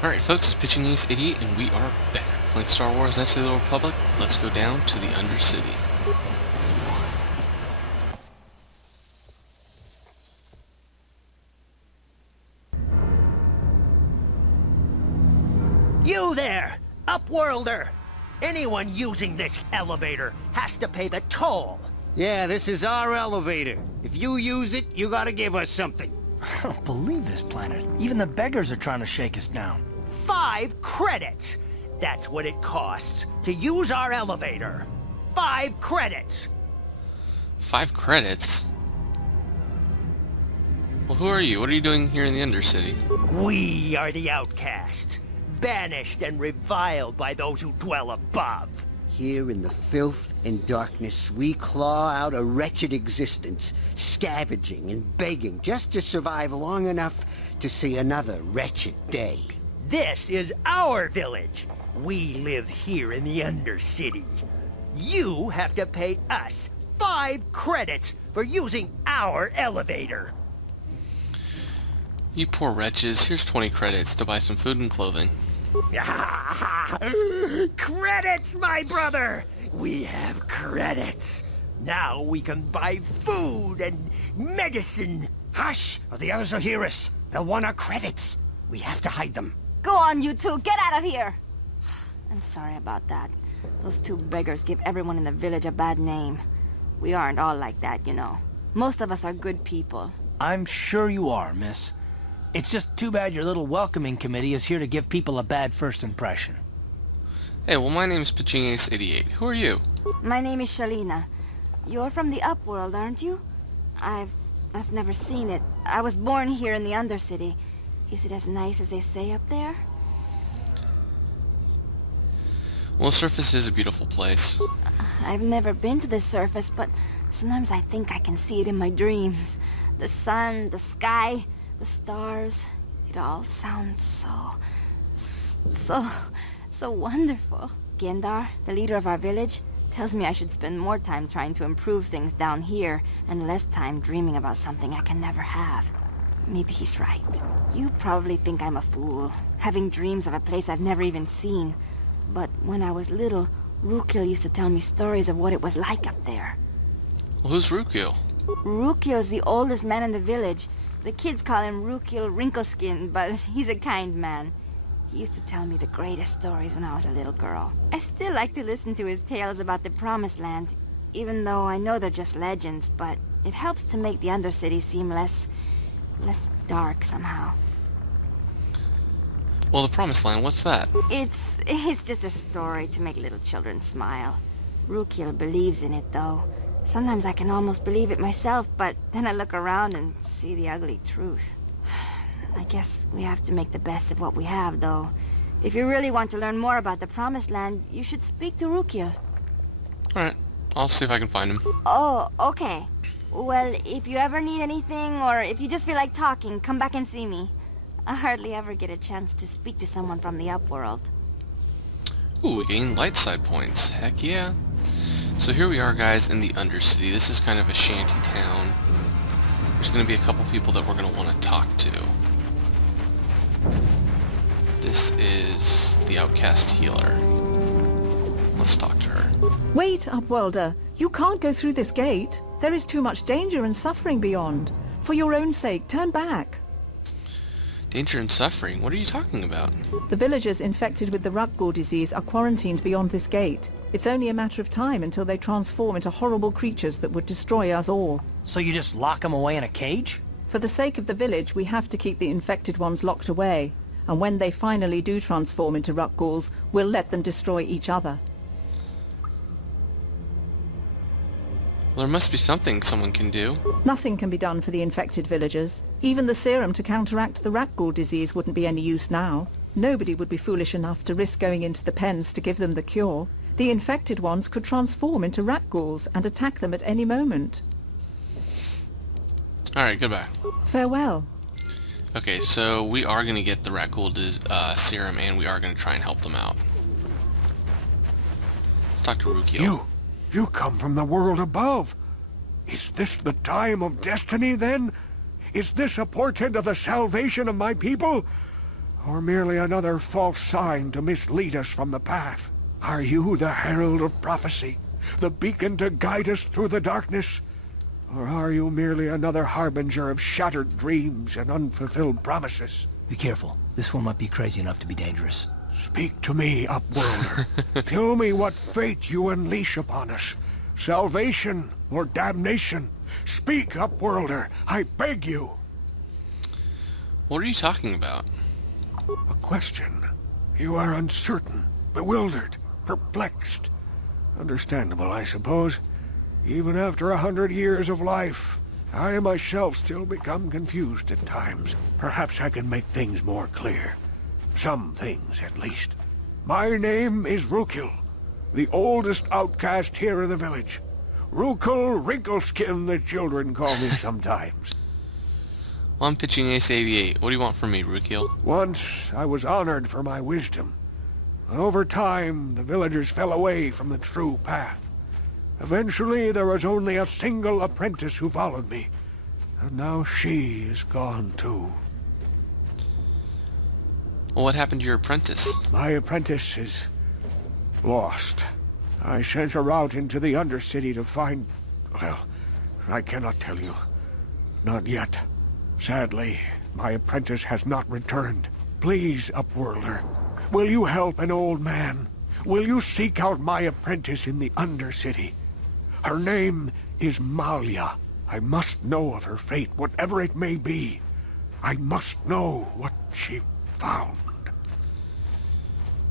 Alright folks, it's Pitching Ace 88 and we are back playing Star Wars Knights of the Old Republic. Let's go down to the Undercity. You there, Upworlder! Anyone using this elevator has to pay the toll. Yeah, this is our elevator. If you use it, you gotta give us something. I don't believe this planet. Even the beggars are trying to shake us down. 5 credits! That's what it costs to use our elevator. 5 credits! 5 credits? Well, who are you? What are you doing here in the Undercity? We are the outcasts, banished and reviled by those who dwell above. Here in the filth and darkness, we claw out a wretched existence, scavenging and begging just to survive long enough to see another wretched day. This is our village. We live here in the Undercity. You have to pay us 5 credits for using our elevator. You poor wretches, here's 20 credits to buy some food and clothing. Credits, my brother! We have credits. Now we can buy food and medicine. Hush, or the others will hear us. They'll want our credits. We have to hide them. Go on, you two. Get out of here. I'm sorry about that. Those 2 beggars give everyone in the village a bad name. We aren't all like that, you know. Most of us are good people. I'm sure you are, miss. It's just too bad your little welcoming committee is here to give people a bad first impression. Hey, well my name's Pitching Ace 88. Who are you? My name is Shalina. You're from the Upworld, aren't you? I've never seen it. I was born here in the Undercity. Is it as nice as they say up there? Well, the surface is a beautiful place. I've never been to the surface, but sometimes I think I can see it in my dreams. The sun, the sky, the stars. It all sounds so wonderful. Gendar, the leader of our village, tells me I should spend more time trying to improve things down here and less time dreaming about something I can never have. Maybe he's right. You probably think I'm a fool, having dreams of a place I've never even seen. But when I was little, Rukil used to tell me stories of what it was like up there. Well, who's Rukil? Rukil's the oldest man in the village. The kids call him Rukil Wrinkleskin, but he's a kind man. He used to tell me the greatest stories when I was a little girl. I still like to listen to his tales about the Promised Land, even though I know they're just legends, but it helps to make the Undercity seem less dark somehow. Well, the Promised Land, what's that? It's just a story to make little children smile. Rukil believes in it, though. Sometimes I can almost believe it myself, but then I look around and see the ugly truth. I guess we have to make the best of what we have, though. If you really want to learn more about the Promised Land, you should speak to Rukil. Alright, I'll see if I can find him. Oh, okay. Well, if you ever need anything, or if you just feel like talking, come back and see me. I hardly ever get a chance to speak to someone from the Upworld. Ooh, we gain light side points. Heck yeah. So here we are, guys, in the Undercity. This is kind of a shanty town. There's going to be a couple people that we're going to want to talk to. This is the outcast healer. Let's talk to her. Wait, Upworlder. You can't go through this gate. There is too much danger and suffering beyond. For your own sake, turn back. Danger and suffering? What are you talking about? The villagers infected with the Rutgor disease are quarantined beyond this gate. It's only a matter of time until they transform into horrible creatures that would destroy us all. So you just lock them away in a cage? For the sake of the village, we have to keep the infected ones locked away. And when they finally do transform into Rutgors, we'll let them destroy each other. Well, there must be something someone can do. Nothing can be done for the infected villagers. Even the serum to counteract the Rutgor disease wouldn't be any use now. Nobody would be foolish enough to risk going into the pens to give them the cure. The infected ones could transform into Rutgors and attack them at any moment. Alright, goodbye. Farewell. Okay, so we are going to get the Rutgor serum, and we are going to try and help them out. Let's talk to Rukil. You come from the world above. Is this the time of destiny, then? Is this a portent of the salvation of my people? or merely another false sign to mislead us from the path? Are you the herald of prophecy, the beacon to guide us through the darkness? Or are you merely another harbinger of shattered dreams and unfulfilled promises? Be careful. This one might be crazy enough to be dangerous. Speak to me, Upworlder. Tell me what fate you unleash upon us. Salvation or damnation? Speak, Upworlder, I beg you. What are you talking about? A question. You are uncertain, bewildered, perplexed. Understandable, I suppose. Even after 100 years of life, I myself still become confused at times. Perhaps I can make things more clear. Some things, at least. My name is Rukil, the oldest outcast here in the village. Rukil Wrinkleskin, the children call me sometimes. Well, I'm pitching Ace 88. What do you want from me, Rukil? Once, I was honored for my wisdom. But over time, the villagers fell away from the true path. Eventually, there was only a single apprentice who followed me. And now she is gone too. Well, what happened to your apprentice? My apprentice is lost. I sent her out into the Undercity to find... well, I cannot tell you. Not yet. Sadly, my apprentice has not returned. Please, Upworlder, will you help an old man? Will you seek out my apprentice in the Undercity? Her name is Malia. I must know of her fate, whatever it may be. I must know what she found.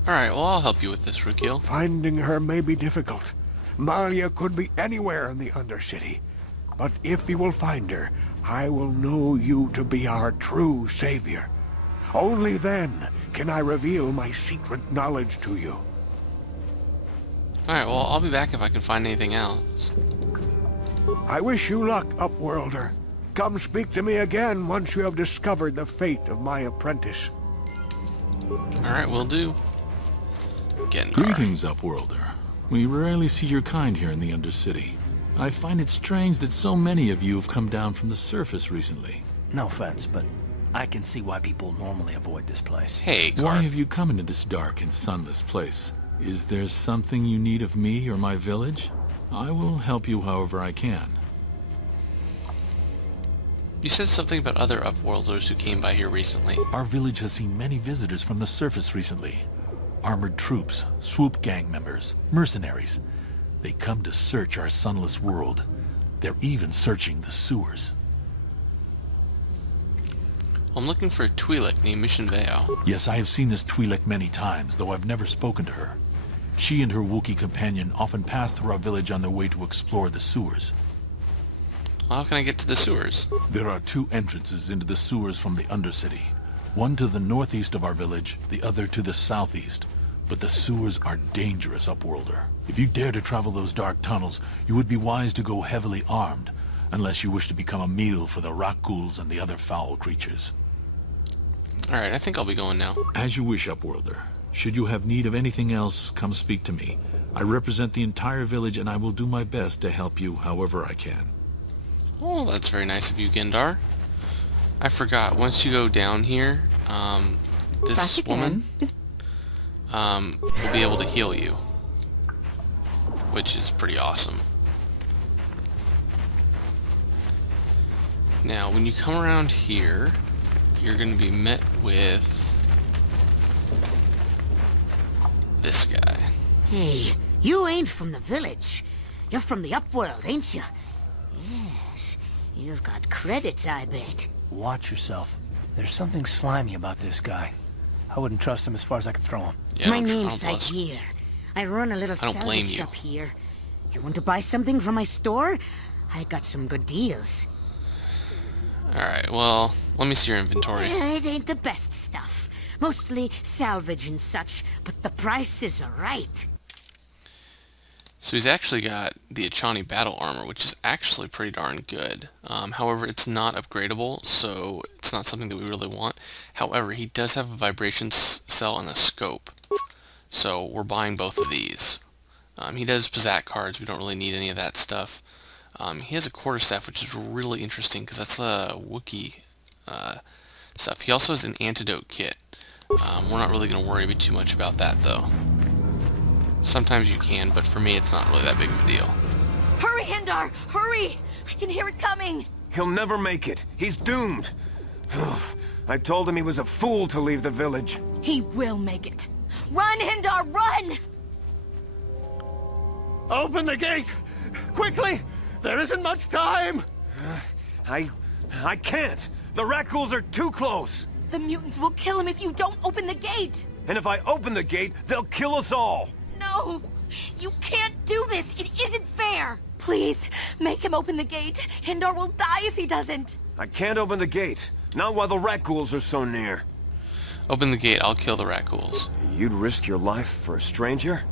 Alright, well, I'll help you with this, Rukil. Finding her may be difficult. Malia could be anywhere in the Undercity. But if you will find her, I will know you to be our true savior. Only then can I reveal my secret knowledge to you. Alright, well, I'll be back if I can find anything else. I wish you luck, Upworlder. Come speak to me again once you have discovered the fate of my apprentice. Alright, will do. Gendar. Greetings, Upworlder. We rarely see your kind here in the Undercity. I find it strange that so many of you have come down from the surface recently. No offense, but I can see why people normally avoid this place. Hey, Karth. Why have you come into this dark and sunless place? Is there something you need of me or my village? I will help you however I can. You said something about other Upworlders who came by here recently. Our village has seen many visitors from the surface recently. Armored troops, swoop gang members, mercenaries. They come to search our sunless world. They're even searching the sewers. I'm looking for a Twi'lek named Mission Veo. Yes, I have seen this Twi'lek many times, though I've never spoken to her. She and her Wookiee companion often pass through our village on their way to explore the sewers. Well, how can I get to the sewers? There are two entrances into the sewers from the Undercity. One to the northeast of our village, the other to the southeast. But the sewers are dangerous, Upworlder. If you dare to travel those dark tunnels, you would be wise to go heavily armed, unless you wish to become a meal for the rock ghouls and the other foul creatures. Alright, I think I'll be going now. As you wish, Upworlder. Should you have need of anything else, come speak to me. I represent the entire village, and I will do my best to help you however I can. Oh, that's very nice of you, Gendar. I forgot, once you go down here, this woman will be able to heal you, which is pretty awesome. Now, when you come around here, you're going to be met with this guy. Hey, you ain't from the village. You're from the Upworld, ain't you? Yes, you've got credits, I bet. Watch yourself. There's something slimy about this guy. I wouldn't trust him as far as I could throw him. Yeah, My name's bless. Zaire. I run a little I don't blame salvage you. shop here. You want to buy something from my store? I got some good deals. Alright, well, let me see your inventory. It ain't the best stuff. Mostly salvage and such, but the prices are right. So he's actually got the Achani battle armor, which is actually pretty darn good. However, it's not upgradable, so it's not something that we really want. However, he does have a vibration cell and a scope, so we're buying both of these. He does Pizzat cards. We don't really need any of that stuff. He has a quarterstaff, which is really interesting because that's a Wookiee stuff. He also has an antidote kit. We're not really going to worry too much about that, though. Sometimes you can, but for me it's not really that big of a deal. Hurry, Hindar! Hurry! I can hear it coming! He'll never make it. He's doomed. I told him he was a fool to leave the village. He will make it. Run, Hindar, run! Open the gate! Quickly! There isn't much time! I can't! The Rakghouls are too close! The mutants will kill him if you don't open the gate! And if I open the gate, they'll kill us all! No! You can't do this! It isn't fair! Please, make him open the gate. Hindar will die if he doesn't. I can't open the gate. Not while the Rakghouls are so near. Open the gate, I'll kill the Rakghouls. You'd risk your life for a stranger?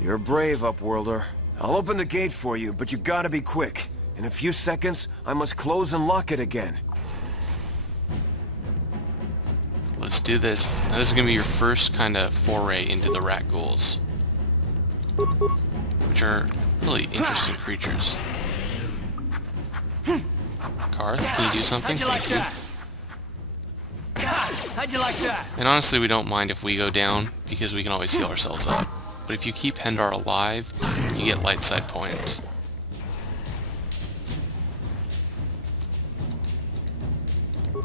You're brave, Upworlder. I'll open the gate for you, but you gotta be quick. In a few seconds, I must close and lock it again. Let's do this. Now this is going to be your first kind of foray into the Rakghouls, which are really interesting creatures. Karth, can you do something? Thank you. How'd you like that? And honestly, we don't mind if we go down, because we can always heal ourselves up. But if you keep Hindar alive, you get light side points.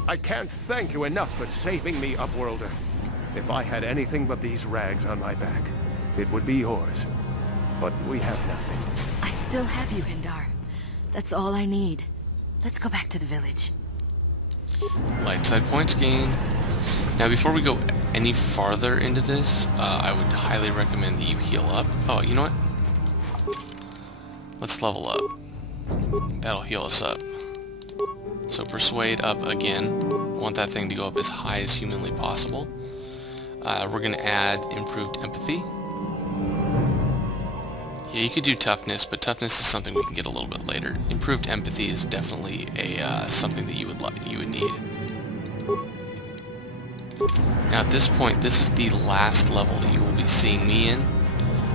I can't thank you enough for saving me, Upworlder. If I had anything but these rags on my back, it would be yours. But we have nothing. I still have you, Hindar. That's all I need. Let's go back to the village. Light side points gained. Now before we go any farther into this, I would highly recommend that you heal up. Oh, you know what? Let's level up. That'll heal us up. So persuade up again. Want that thing to go up as high as humanly possible. We're going to add improved empathy. Yeah, you could do toughness, but toughness is something we can get a little bit later. Improved empathy is definitely a something that you would need. Now at this point, this is the last level that you will be seeing me in.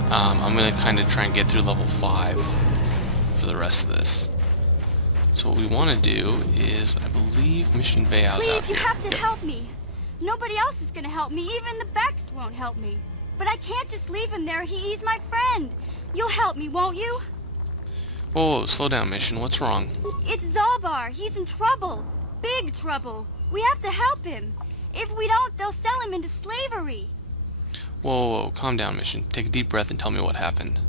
I'm going to kind of try and get through level 5 for the rest of this. So what we want to do is, I believe Mission Veil's out here. Please, you have to help me. Nobody else is going to help me. Even the Becks won't help me. But I can't just leave him there. He's my friend. You'll help me, won't you? Whoa, slow down, Mission. What's wrong? It's Zaalbar. He's in trouble. Big trouble. We have to help him. If we don't, they'll sell him into slavery. Whoa, calm down, Mission. Take a deep breath and tell me what happened.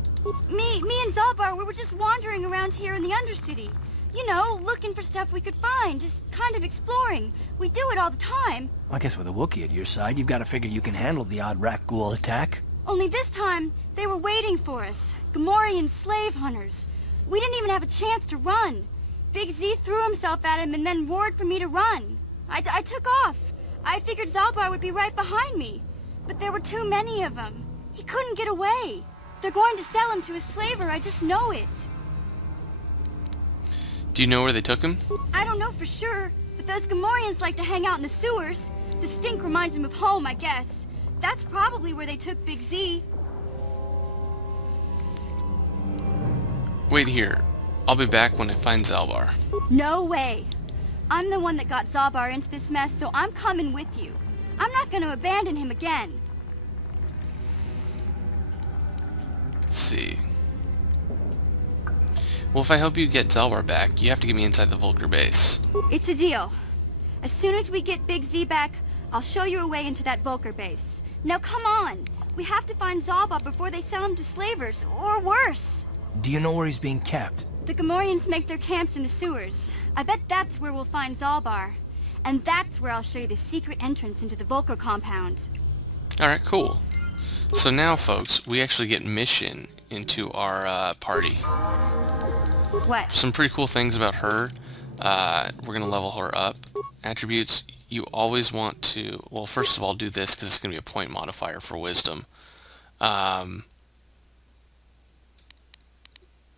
Me and Zaalbar, we were just wandering around here in the Undercity. You know, looking for stuff we could find, just kind of exploring. We do it all the time. I guess with a Wookiee at your side, you've got to figure you can handle the odd Rakghoul attack. Only this time, they were waiting for us. Gamorrean slave hunters. We didn't even have a chance to run. Big Z threw himself at him and then roared for me to run. I took off. I figured Zaalbar would be right behind me. But there were too many of them. He couldn't get away. They're going to sell him to a slaver, I just know it. Do you know where they took him? I don't know for sure, but those Gamorreans like to hang out in the sewers. The stink reminds them of home, I guess. That's probably where they took Big Z. Wait here. I'll be back when I find Zaalbar. No way. I'm the one that got Zaalbar into this mess, so I'm coming with you. I'm not going to abandon him again. Let's see. Well, if I help you get Zaalbar back, you have to get me inside the Vulgar base. It's a deal. As soon as we get Big Z back, I'll show you a way into that Vulgar base. Now come on. We have to find Zaalbar before they sell him to slavers, or worse. Do you know where he's being kept? The Gamorreans make their camps in the sewers. I bet that's where we'll find Zaalbar. And that's where I'll show you the secret entrance into the Vulgar compound. Alright, cool. So now, folks, we actually get Mission into our party. What? Some pretty cool things about her. We're going to level her up. Attributes, you always want to, well, first of all, do this because it's going to be a point modifier for wisdom.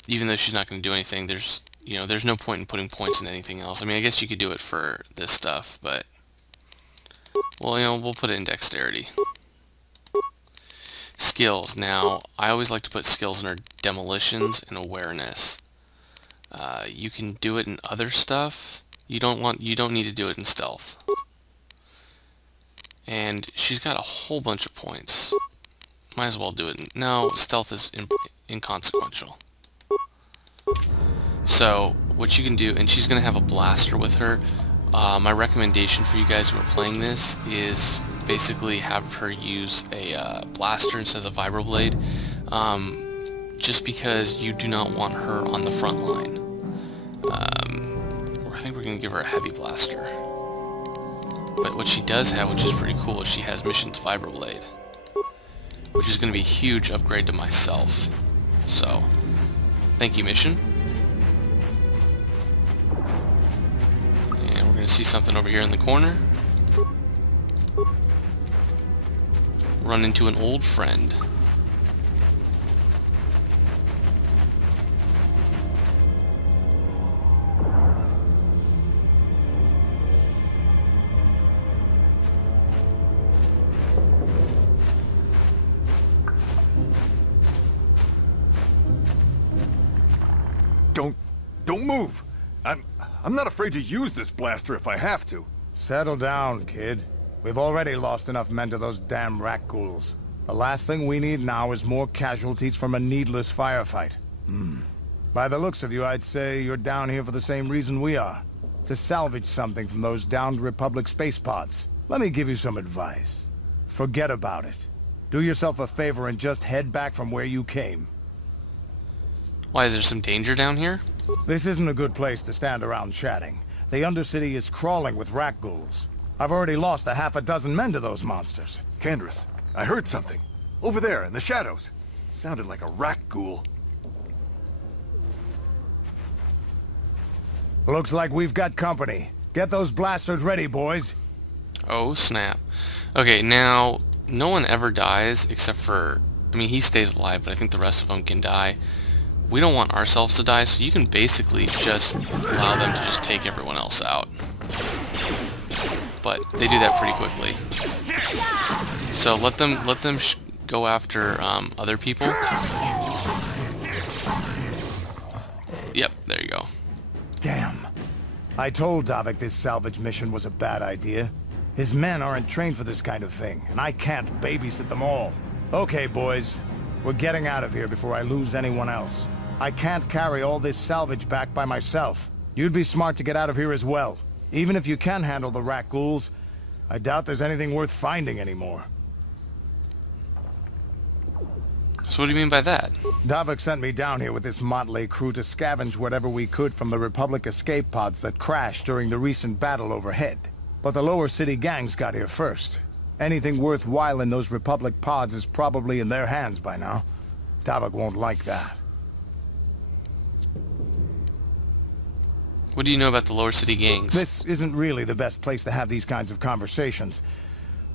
Even though she's not going to do anything, there's no point in putting points in anything else. I mean, I guess you could do it for this stuff, but, well, we'll put it in dexterity. Skills. Now, I always like to put skills in our demolitions and awareness. You can do it in other stuff. You don't need to do it in stealth. and she's got a whole bunch of points. Might as well do it. No, stealth is inconsequential. So what you can do, and she's going to have a blaster with her. My recommendation for you guys who are playing this is basically have her use a blaster instead of the vibroblade, just because you do not want her on the front line. I think we're going to give her a heavy blaster. But what she does have, which is pretty cool, is she has Mission's vibroblade, which is going to be a huge upgrade to myself. So, thank you, Mission. And we're going to see something over here in the corner. Run into an old friend. Don't move. I'm not afraid to use this blaster if I have to. Settle down, kid. We've already lost enough men to those damn rat ghouls. The last thing we need now is more casualties from a needless firefight. By the looks of you, I'd say you're down here for the same reason we are. To salvage something from those downed Republic space pods. Let me give you some advice. Forget about it. Do yourself a favor and just head back from where you came. Why, is there some danger down here? This isn't a good place to stand around chatting. The Undercity is crawling with rat ghouls. I've already lost a half a dozen men to those monsters. Candace, I heard something. Over there, in the shadows. Sounded like a rat ghoul. Looks like we've got company. Get those blasters ready, boys. Oh, snap. Okay, now, no one ever dies except for... I mean, he stays alive, but I think the rest of them can die. We don't want ourselves to die, so you can basically just allow them to just take everyone else out. But they do that pretty quickly. So let them go after other people. Yep, there you go. Damn. I told Davik this salvage mission was a bad idea. His men aren't trained for this kind of thing, and I can't babysit them all. Okay, boys. We're getting out of here before I lose anyone else. I can't carry all this salvage back by myself. You'd be smart to get out of here as well. Even if you can handle the rat ghouls, I doubt there's anything worth finding anymore. So what do you mean by that? Davik sent me down here with this motley crew to scavenge whatever we could from the Republic escape pods that crashed during the recent battle overhead. But the lower city gangs got here first. Anything worthwhile in those Republic pods is probably in their hands by now. Davik won't like that. What do you know about the lower city gangs? This isn't really the best place to have these kinds of conversations,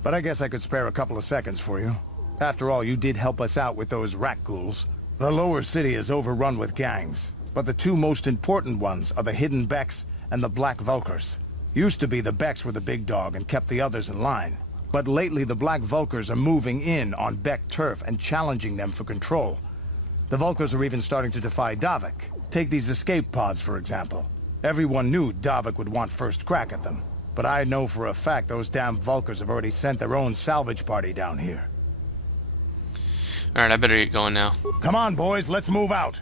but I guess I could spare a couple of seconds for you. After all, you did help us out with those rat ghouls. The lower city is overrun with gangs, but the two most important ones are the Hidden Becks and the Black Vulkars. Used to be the Becks were the big dog and kept the others in line. But lately the Black Vulkars are moving in on Beck turf and challenging them for control. The Vulkars are even starting to defy Davik. Take these escape pods, for example. Everyone knew Davik would want first crack at them. But I know for a fact those damn Vulkars have already sent their own salvage party down here. Alright, I better get going now. Come on, boys, let's move out.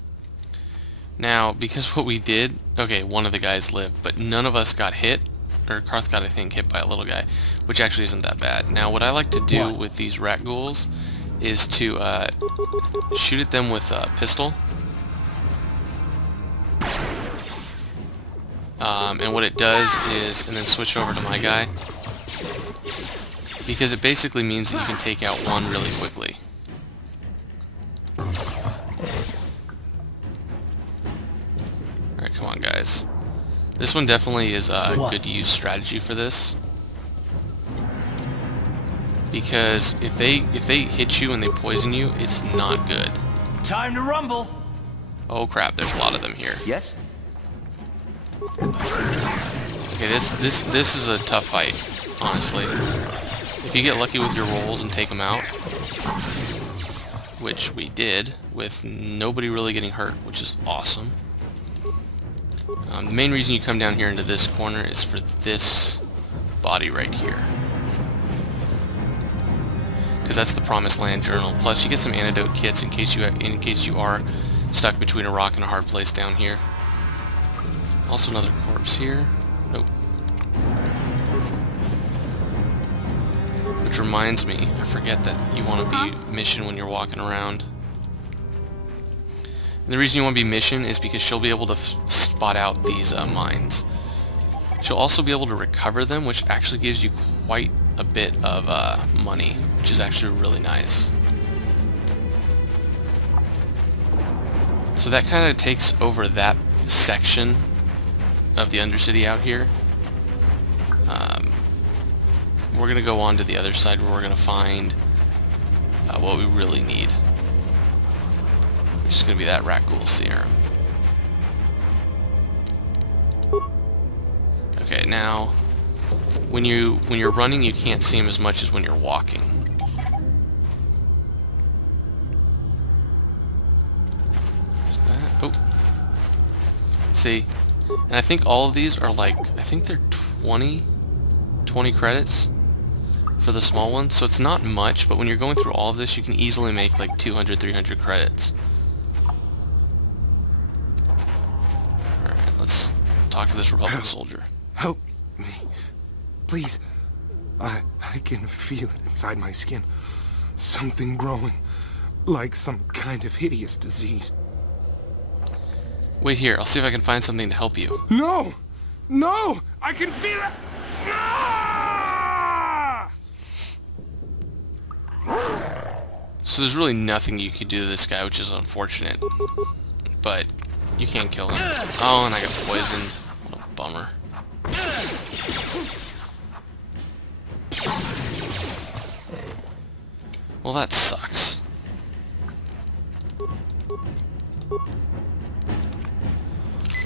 Now, because what we did... Okay, one of the guys lived, but none of us got hit. Or Karth got, I think, hit by a little guy, which actually isn't that bad. Now, what I like to do with these rat ghouls is to shoot at them with a pistol. And what it does is, and then switch over to my guy, because it basically means that you can take out one really quickly. Alright, come on guys. This one definitely is a good to use strategy for this. Because if they hit you and they poison you, it's not good. Time to rumble. Oh crap, there's a lot of them here. Yes? Okay, this is a tough fight, honestly. If you get lucky with your rolls and take them out, which we did, with nobody really getting hurt, which is awesome. The main reason you come down here into this corner is for this body right here. because that's the Promised Land journal. Plus, you get some antidote kits in case you are stuck between a rock and a hard place down here. Also, another corpse here. Nope. Which reminds me, I forget that you want to be mission when you're walking around. And the reason you want to be mission is because she'll be able to spot out these mines. She'll also be able to recover them, which actually gives you quite a bit of money, which is actually really nice. So that kind of takes over that section of the Undercity out here. We're going to go on to the other side where we're going to find what we really need, which is going to be that rat ghoul serum. Okay, now when you're running, you can't see him as much as when you're walking. There's that. Oh, see, and I think all of these are like, I think they're 20 credits for the small ones, so it's not much, but when you're going through all of this, you can easily make like 200, 300 credits. Alright, let's talk to this Republic soldier. Help me. Please. I can feel it inside my skin. Something growing. Like some kind of hideous disease. Wait here, I'll see if I can find something to help you. No! No! I can feel it! So there's really nothing you could do to this guy, which is unfortunate. But you can't kill him. Oh, and I got poisoned. What a bummer. Well, that sucks.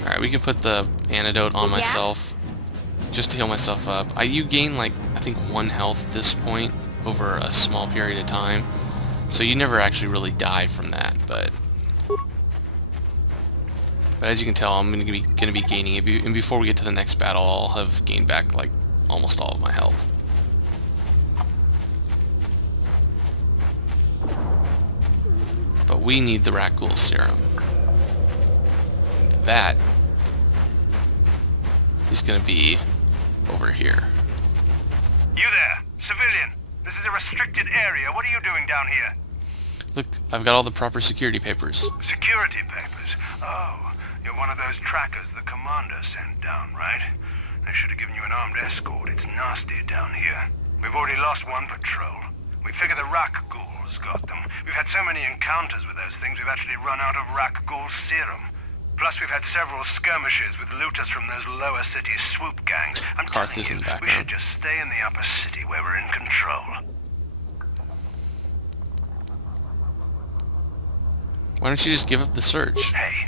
Alright, we can put the antidote on myself, just to heal myself up. You gain, like, I think 1 health at this point over a small period of time, so you never actually really die from that, but as you can tell, I'm gonna be gaining it, and before we get to the next battle, I'll have gained back, like, almost all of my health. But we need the rat ghoul serum. That is going to be over here. You there, civilian. This is a restricted area. What are you doing down here? Look, I've got all the proper security papers. Security papers? Oh, you're one of those trackers the commander sent down, right? They should have given you an armed escort. It's nasty down here. We've already lost one patrol. We figure the Rak ghouls got them. We've had so many encounters with those things, we've actually run out of Rak ghoul serum. Plus, we've had several skirmishes with looters from those lower city swoop gangs. I'm telling you, we should just stay in the upper city where we're in control. Why don't you just give up the search? Hey,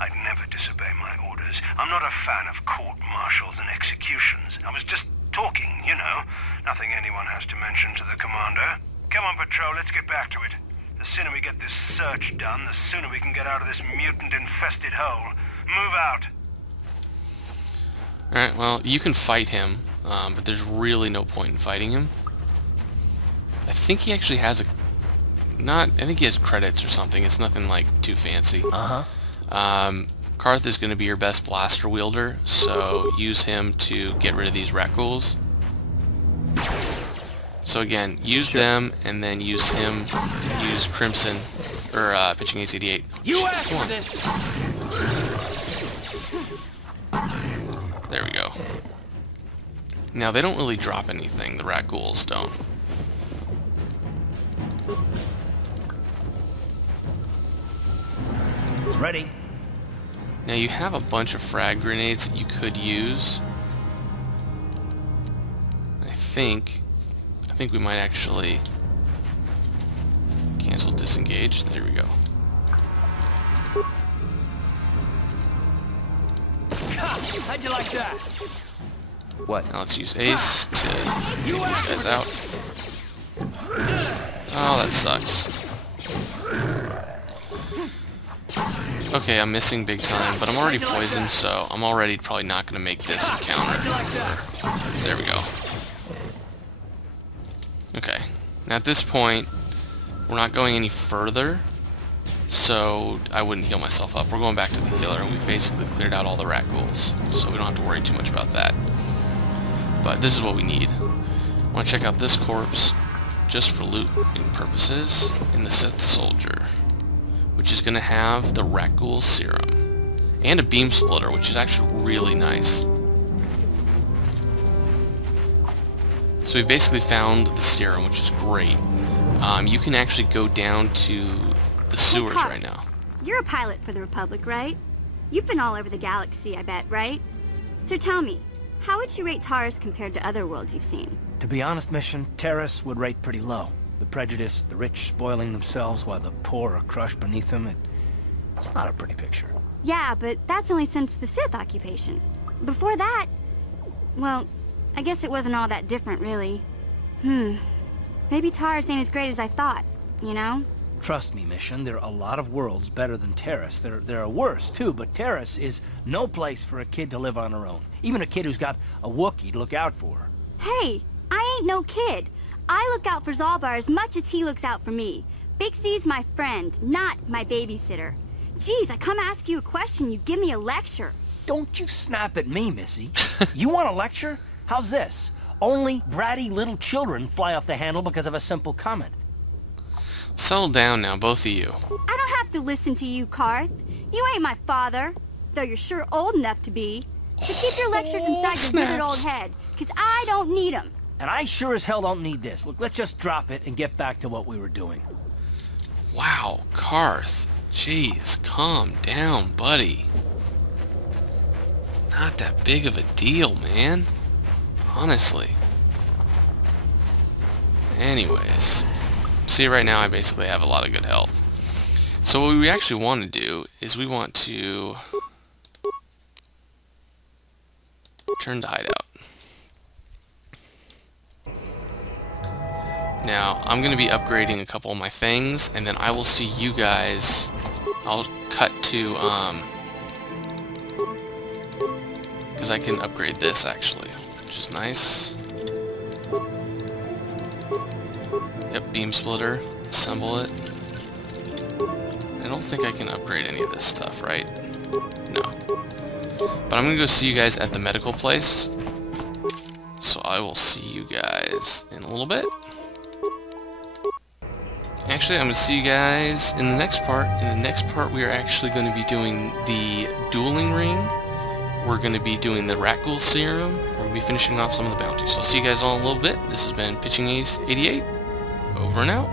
I'd never disobey my orders. I'm not a fan of court-martials and executions. I was just talking, you know. Nothing anyone has to mention to the commander. Come on, Patrol, let's get back to it. The sooner we get this search done, the sooner we can get out of this mutant-infested hole. Move out. Alright, well, you can fight him, but there's really no point in fighting him. I think he actually has I think he has credits or something. It's nothing, like, too fancy. Karth is going to be your best blaster wielder, so use him to get rid of these rat ghouls. So again, use them, and then use him, use Crimson, or pitching AC-88. You asked for this! There we go. Now, they don't really drop anything, the rat ghouls don't. Ready. Now, you have a bunch of frag grenades that you could use. I think we might actually cancel disengage. There we go. How'd you like that? What? Now let's use Ace to take these guys out. Oh, that sucks. Okay, I'm missing big time, but I'm already poisoned, so I'm already probably not going to make this encounter. There we go. Okay. Now at this point, we're not going any further, so I wouldn't heal myself up. We're going back to the healer, and we've basically cleared out all the rat ghouls, so we don't have to worry too much about that. But this is what we need. I want to check out this corpse, just for looting purposes, in the Sith Soldier, which is going to have the rat ghoul serum, and a beam splitter, which is actually really nice. So we've basically found the serum, which is great. You can actually go down to the sewers right now. You're a pilot for the Republic, right? You've been all over the galaxy, I bet, right? So tell me, how would you rate Taurus compared to other worlds you've seen? To be honest, Mission, Terrace would rate pretty low. The prejudice, the rich spoiling themselves while the poor are crushed beneath them, it's not a pretty picture. Yeah, but that's only since the Sith occupation. Before that, well, I guess it wasn't all that different, really. Maybe Taurus ain't as great as I thought, you know? Trust me, Mission, there are a lot of worlds better than Terrace. There are worse, too, but Terrace is no place for a kid to live on her own. Even a kid who's got a Wookiee to look out for. Hey, I ain't no kid. I look out for Zaalbar as much as he looks out for me. Big C's my friend, not my babysitter. Geez, I come ask you a question, you give me a lecture. Don't you snap at me, Missy. You want a lecture? How's this? Only bratty little children fly off the handle because of a simple comment. Settle down now, both of you. I don't have to listen to you, Karth. You ain't my father, though you're sure old enough to be. So keep your lectures inside your withered old head, because I don't need them. And I sure as hell don't need this. Look, let's just drop it and get back to what we were doing. Wow, Karth. Jeez, calm down, buddy. Not that big of a deal, man. Honestly. Anyways. See, right now I basically have a lot of good health. So what we actually want to do is we want to turn to hideout. Now, I'm going to be upgrading a couple of my things, and then I will see you guys. I'll cut to, because I can upgrade this actually, which is nice. Yep, beam splitter, assemble it. I don't think I can upgrade any of this stuff, right? No. But I'm gonna go see you guys at the medical place. So I will see you guys in a little bit. Actually, I'm going to see you guys in the next part. In the next part, we are actually going to be doing the dueling ring. We're going to be doing the rat ghoul serum. We're going to be finishing off some of the bounties. So I'll see you guys all in a little bit. This has been Pitching Ace 88. Over and out.